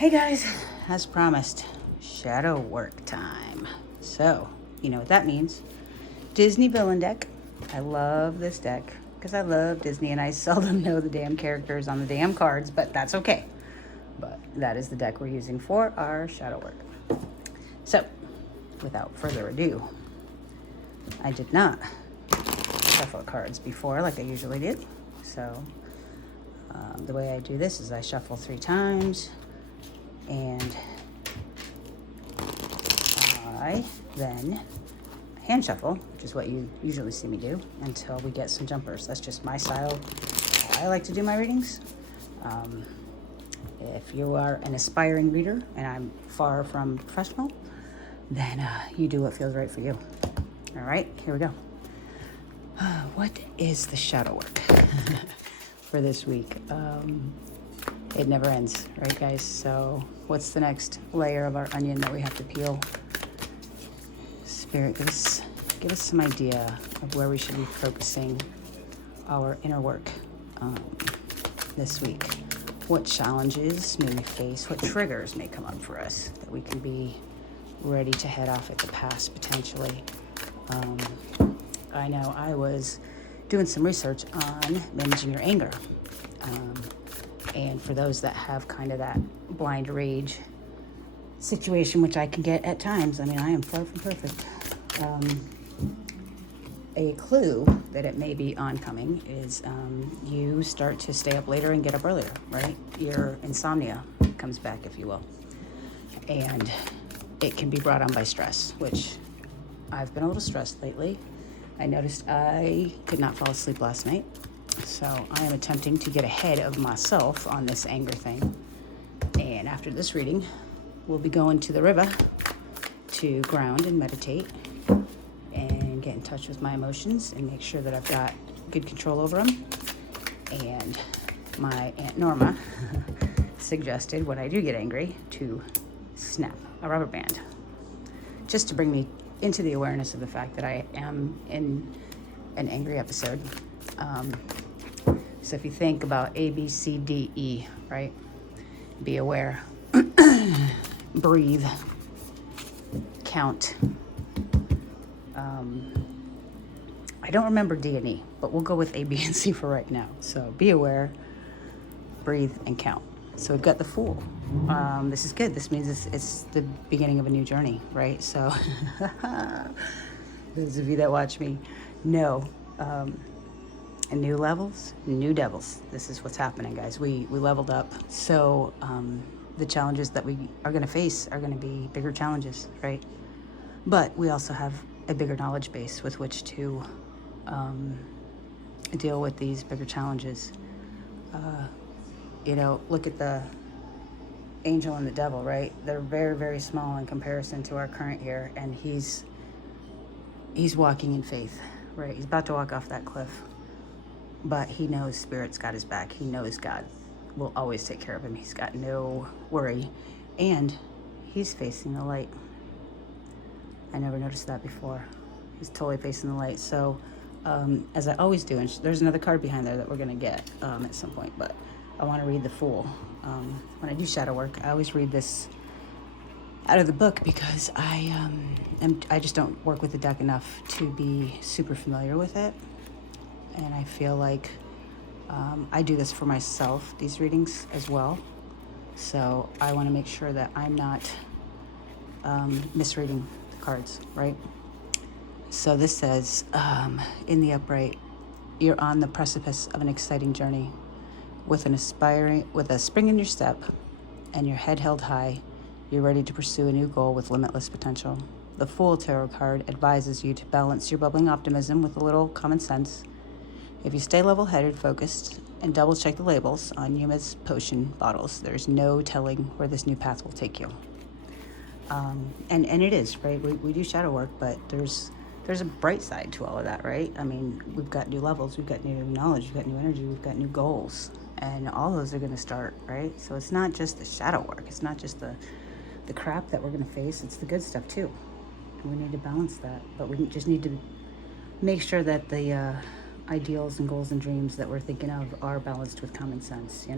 Hey guys, as promised, shadow work time. So, you know what that means. Disney villain deck. I love this deck because I love Disney and I seldom know the damn characters on the damn cards, but that's okay. But that is the deck we're using for our shadow work. So, without further ado, I did not shuffle cards before like I usually do. So, the way I do this is I shuffle 3 times. And I then hand shuffle, which is what you usually see me do, until we get some jumpers. That's just my style. I like to do my readings. If you are an aspiring reader, and I'm far from professional, then you do what feels right for you. All right, here we go. What is the shadow work for this week? It never ends, right guys? So what's the next layer of our onion that we have to peel? Spirit, give us some idea of where we should be focusing our inner work this week. What challenges may we face? What triggers may come up for us that we can be ready to head off at the pass potentially? I know I was doing some research on managing your anger. And for those that have kind of that blind rage situation, which I can get at times, I mean, I am far from perfect. A clue that it may be oncoming is you start to stay up later and get up earlier, right? Your insomnia comes back, if you will. And it can be brought on by stress, which I've been a little stressed lately. I noticed I could not fall asleep last night. So I am attempting to get ahead of myself on this anger thing. And after this reading, we'll be going to the river to ground and meditate and get in touch with my emotions and make sure that I've got good control over them. And my Aunt Norma suggested when I do get angry to snap a rubber band, just to bring me into the awareness of the fact that I am in an angry episode. So if you think about A, B, C, D, E, right? Be aware, breathe, count. I don't remember D and E, but we'll go with A, B, and C for right now. So be aware, breathe, and count. So we've got the Fool. This is good. This means it's the beginning of a new journey, right? So those of you that watch me know, and new levels, new devils. This is what's happening, guys. We leveled up. So the challenges that we are going to face are going to be bigger challenges, right? But we also have a bigger knowledge base with which to deal with these bigger challenges. Look at the angel and the devil, right? They're very, very small in comparison to our current year, and he's walking in faith, right? He's about to walk off that cliff. But he knows Spirit's got his back. He knows God will always take care of him. He's got no worry. And he's facing the light. I never noticed that before. He's totally facing the light. So, as I always do, and there's another card behind there that we're going to get at some point, but I want to read the Fool. When I do shadow work, I always read this out of the book because I just don't work with the deck enough to be super familiar with it. And I feel like I do this for myself, these readings as well. So I want to make sure that I'm not misreading the cards, right? So this says, in the upright, you're on the precipice of an exciting journey with a spring in your step and your head held high. You're ready to pursue a new goal with limitless potential. The Fool Tarot card advises you to balance your bubbling optimism with a little common sense. If you stay level-headed, focused, and double-check the labels on Yuma's potion bottles, there's no telling where this new path will take you. And it is, right? We do shadow work, but there's a bright side to all of that, right? I mean, we've got new levels, we've got new knowledge, we've got new energy, we've got new goals, and all those are going to start, right? So it's not just the shadow work. It's not just the crap that we're going to face. It's the good stuff, too. And we need to balance that, but we just need to make sure that the ideals and goals and dreams that we're thinking of are balanced with common sense,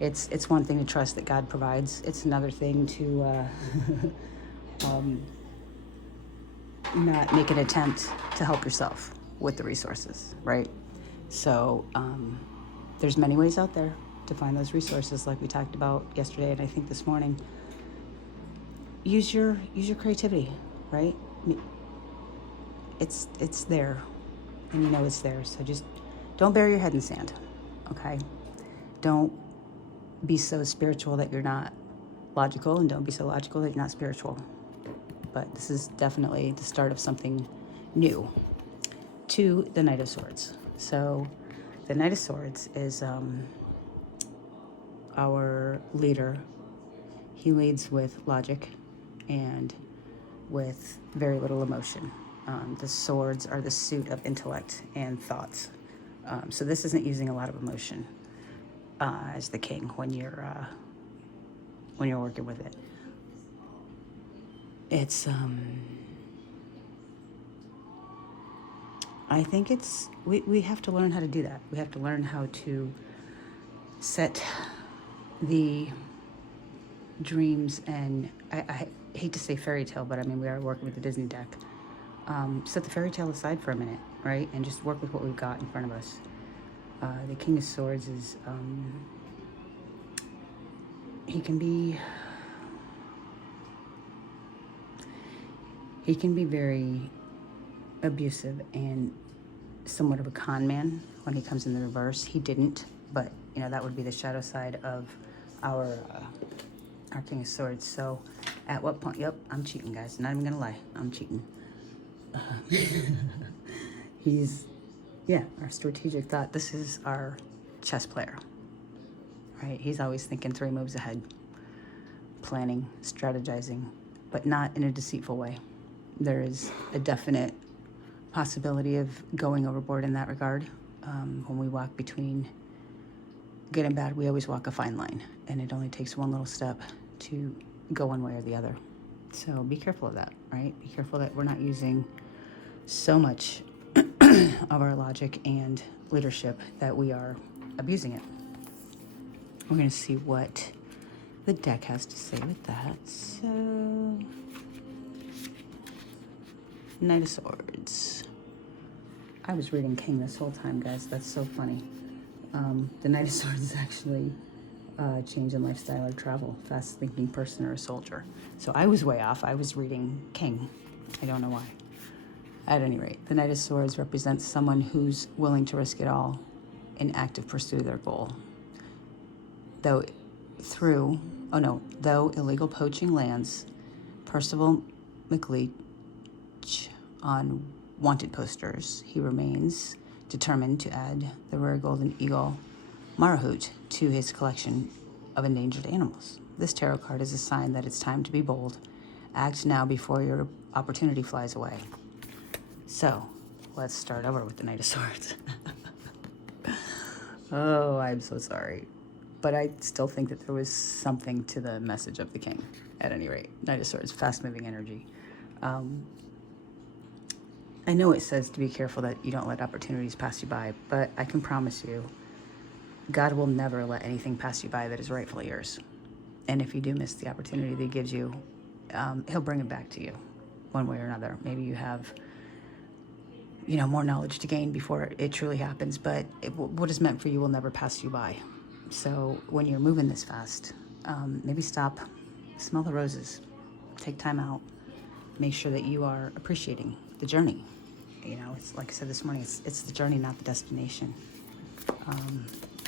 It's one thing to trust that God provides. It's another thing to not make an attempt to help yourself with the resources, right? So there's many ways out there to find those resources, like we talked about yesterday, and I think this morning. Use your creativity, right? It's there, and you know it's there. So just don't bury your head in sand, okay? Don't be so spiritual that you're not logical, and don't be so logical that you're not spiritual. But this is definitely the start of something new. To the Knight of Swords. So the Knight of Swords is our leader. He leads with logic and with very little emotion. The swords are the suit of intellect and thoughts. So this isn't using a lot of emotion as the king when you're working with it. It's I think it's we have to learn how to do that. We have to learn how to set the dreams, and I hate to say fairy tale, but I mean we are working with the Disney deck. Set the fairy tale aside for a minute, right, and just work with what we've got in front of us. The King of Swords is he can be very abusive and somewhat of a con man when he comes in the reverse. He didn't, but you know that would be the shadow side of our King of Swords. So at what point, yep, I'm cheating, guys, not even gonna lie, I'm cheating. He's our strategic thought. This is our chess player, right? He's always thinking 3 moves ahead, planning, strategizing, but not in a deceitful way. There is a definite possibility of going overboard in that regard. When we walk between good and bad, we always walk a fine line, and it only takes one little step to go one way or the other. So be careful of that, right? Be careful that we're not using so much of our logic and leadership that we are abusing it. We're going to see what the deck has to say with that. So, Knight of Swords. I was reading King this whole time, guys. That's so funny. The Knight of Swords is actually change in lifestyle or travel, fast-thinking person or a soldier. So I was way off. I was reading King. I don't know why. At any rate, the Knight of Swords represents someone who's willing to risk it all in active pursuit of their goal. Though illegal poaching lands Percival McLeach on wanted posters, he remains determined to add the rare golden eagle Marahoot to his collection of endangered animals. This tarot card is a sign that it's time to be bold. Act now before your opportunity flies away. So, let's start over with the Knight of Swords. Oh, I'm so sorry. But I still think that there was something to the message of the king, at any rate. Knight of Swords, fast-moving energy. I know it says to be careful that you don't let opportunities pass you by, but I can promise you, God will never let anything pass you by that is rightfully yours. And if you do miss the opportunity that he gives you, he'll bring it back to you one way or another. Maybe you have more knowledge to gain before it truly happens, but what is meant for you will never pass you by. So when you're moving this fast, maybe stop, smell the roses, take time out, make sure that you are appreciating the journey. It's like I said this morning, it's the journey, not the destination.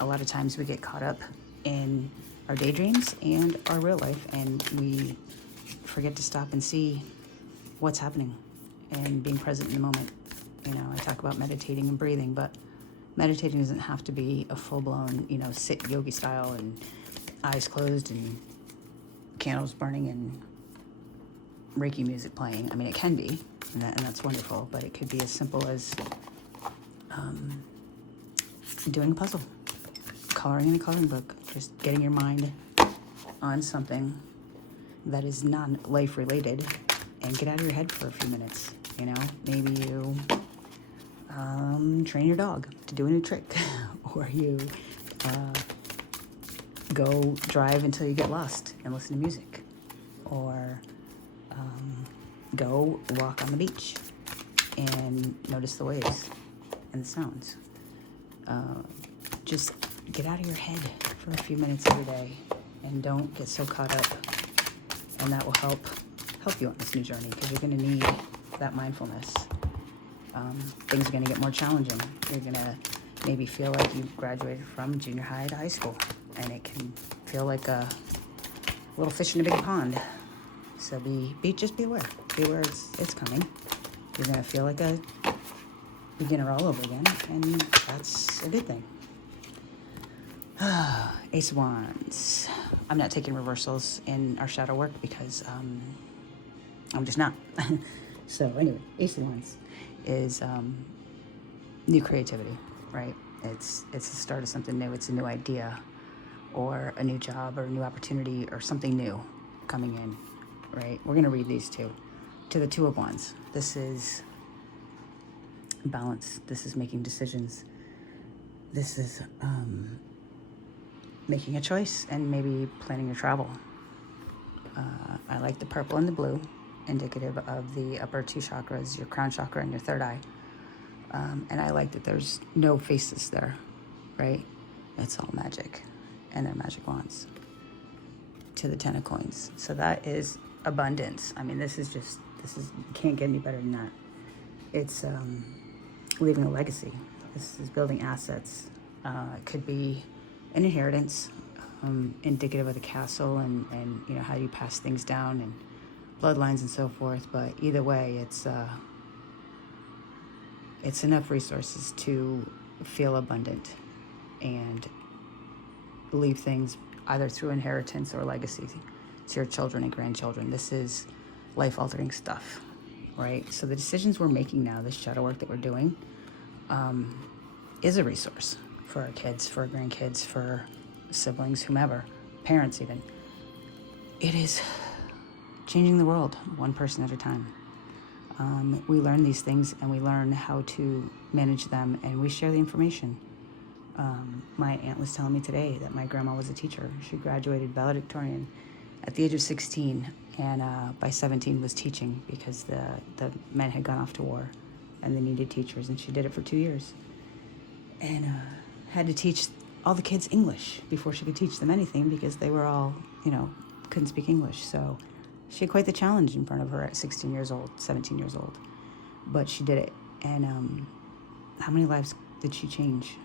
A lot of times we get caught up in our daydreams and our real life, and we forget to stop and see what's happening and being present in the moment. I talk about meditating and breathing, but meditating doesn't have to be a full-blown, sit yogi style and eyes closed and candles burning and Reiki music playing. I mean, it can be, and that's wonderful, but it could be as simple as doing a puzzle, coloring in a coloring book, just getting your mind on something that is non-life related and get out of your head for a few minutes. Maybe you train your dog to do a new trick, or you go drive until you get lost and listen to music, or go walk on the beach and notice the waves and the sounds. Just get out of your head for a few minutes every day and don't get so caught up, and that will help you on this new journey, because you're going to need that mindfulness. Things are going to get more challenging. You're going to maybe feel like you graduated from junior high to high school, and it can feel like a little fish in a big pond. So just be aware. Be aware it's coming. You're going to feel like a beginner all over again, and that's a good thing. Ace of Wands. I'm not taking reversals in our shadow work because I'm just not. So anyway, Ace of Wands is new creativity, right? It's the start of something new. It's a new idea, or a new job, or a new opportunity, or something new coming in, right? We're going to read these two. To the Two of Wands, this is balance. This is making decisions. This is making a choice and maybe planning your travel. I like the purple and the blue, indicative of the upper two chakras, your crown chakra and your third eye. And I like that there's no faces there, right? It's all magic, and they're magic wands. To the Ten of Coins. So that is abundance. I mean, this is you can't get any better than that. It's leaving a legacy. This is building assets. It could be an inheritance, indicative of the castle, and how you pass things down, and bloodlines and so forth. But either way, it's enough resources to feel abundant and leave things either through inheritance or legacy to your children and grandchildren. This is life-altering stuff, right? So the decisions we're making now, this shadow work that we're doing, is a resource for our kids, for our grandkids, for siblings, whomever, parents even. It is changing the world one person at a time. We learn these things, and we learn how to manage them, and we share the information. My aunt was telling me today that my grandma was a teacher. She graduated valedictorian at the age of 16, and by 17 was teaching, because the men had gone off to war and they needed teachers, and she did it for 2 years. And had to teach all the kids English before she could teach them anything, because they were all, couldn't speak English. So she had quite the challenge in front of her at 16 years old, 17 years old. But she did it. And how many lives did she change?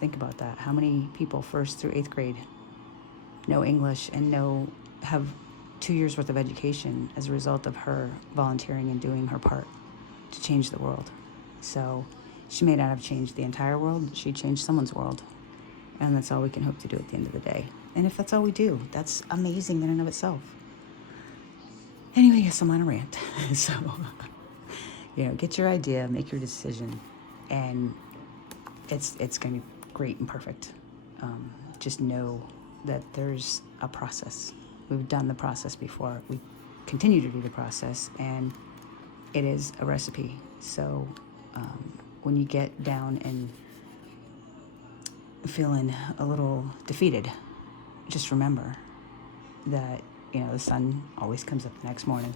Think about that. How many people 1st through 8th grade know English and have 2 years worth of education as a result of her volunteering and doing her part to change the world? So she may not have changed the entire world. She changed someone's world. And that's all we can hope to do at the end of the day. And if that's all we do, that's amazing in and of itself. Anyway, yes, I'm on a rant. So, get your idea, make your decision, and it's going to be great and perfect. Just know that there's a process. We've done the process before. We continue to do the process, and it is a recipe. So when you get down and feeling a little defeated, just remember that, the sun always comes up the next morning,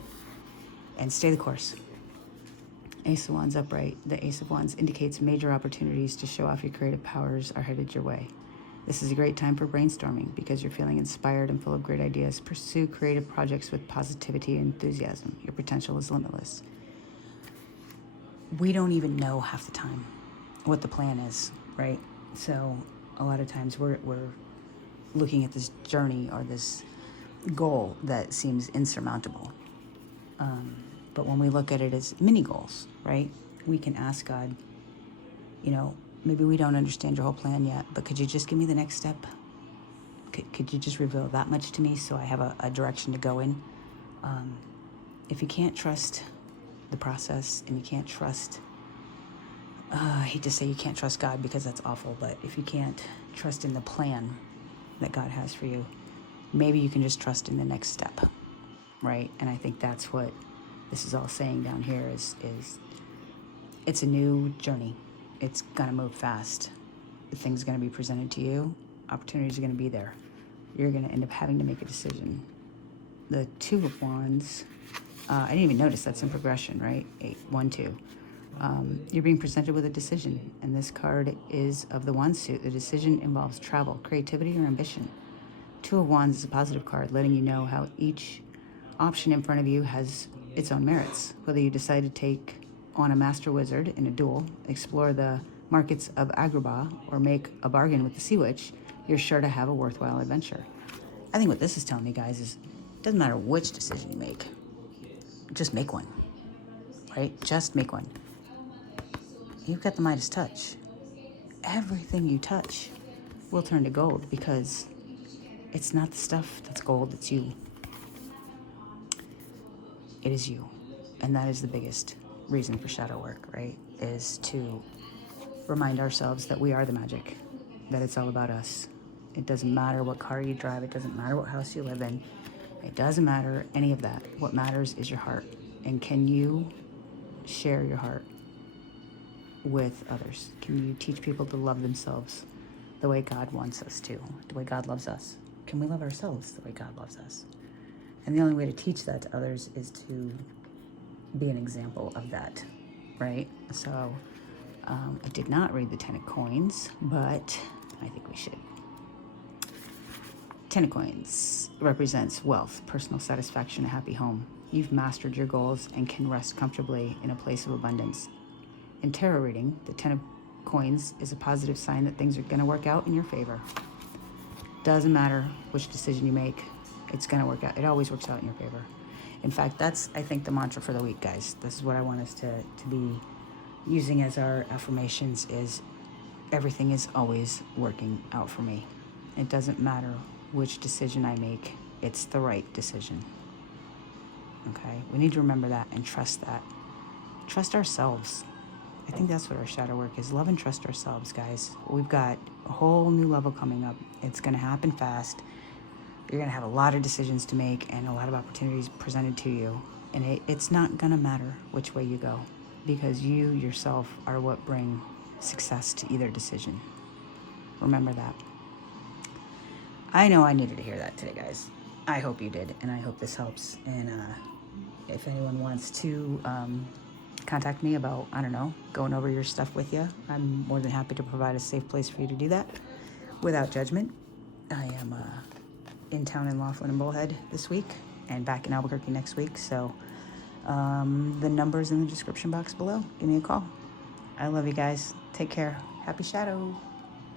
and stay the course. Ace of Wands upright. The Ace of Wands indicates major opportunities to show off your creative powers are headed your way. This is a great time for brainstorming, because you're feeling inspired and full of great ideas. Pursue creative projects with positivity and enthusiasm. Your potential is limitless. We don't even know half the time what the plan is, right? So a lot of times we're looking at this journey or this goal that seems insurmountable. But when we look at it as mini goals, right, we can ask God, maybe we don't understand your whole plan yet, but could you just give me the next step? Could you just reveal that much to me so I have a direction to go in? If you can't trust the process, and you can't trust, I hate to say you can't trust God, because that's awful, but if you can't trust in the plan that God has for you, maybe you can just trust in the next step, right? And I think that's what this is all saying down here is it's a new journey. It's going to move fast. The things going to be presented to you Opportunities are going to be there. You're going to end up having to make a decision. The Two of Wands, I didn't even notice that's in progression, right? 8, 1, 2. You're being presented with a decision, and this card is of the Wands suit. The decision involves travel, creativity, or ambition. Two of Wands is a positive card, letting you know how each option in front of you has its own merits. Whether you decide to take on a master wizard in a duel, explore the markets of Agrabah, or make a bargain with the Sea Witch, you're sure to have a worthwhile adventure. I think what this is telling me, guys, is it doesn't matter which decision you make. Just make one, right? Just make one. You've got the Midas touch. Everything you touch will turn to gold because it's not the stuff that's gold, it's you. It is you. And that is the biggest reason for shadow work, right? Is to remind ourselves that we are the magic, that it's all about us. It doesn't matter what car you drive. It doesn't matter what house you live in. It doesn't matter any of that. What matters is your heart. And can you share your heart with others? Can you teach people to love themselves the way God wants us to, the way God loves us? Can we love ourselves the way God loves us? And the only way to teach that to others is to be an example of that, right? So I did not read the 10 of Coins, but I think we should. 10 of Coins represents wealth, personal satisfaction, a happy home. You've mastered your goals and can rest comfortably in a place of abundance. In tarot reading, the 10 of Coins is a positive sign that things are going to work out in your favor. Doesn't matter which decision you make, it's going to work out. It always works out in your favor. In fact, that's, I think, the mantra for the week, guys. This is what I want us to be using as our affirmations is everything is always working out for me. It doesn't matter which decision I make, it's the right decision. Okay? We need to remember that and trust that. Trust ourselves. I think that's what our shadow work is. Love and trust ourselves, guys. We've got a whole new level coming up. It's going to happen fast. You're going to have a lot of decisions to make and a lot of opportunities presented to you. And it's not going to matter which way you go because you yourself are what bring success to either decision. Remember that. I know I needed to hear that today, guys. I hope you did, and I hope this helps. And if anyone wants to contact me about, I don't know, going over your stuff with you, I'm more than happy to provide a safe place for you to do that without judgment. I am in town in Laughlin and Bullhead this week and back in Albuquerque next week. So the number's in the description box below. Give me a call. I love you guys. Take care. Happy shadow.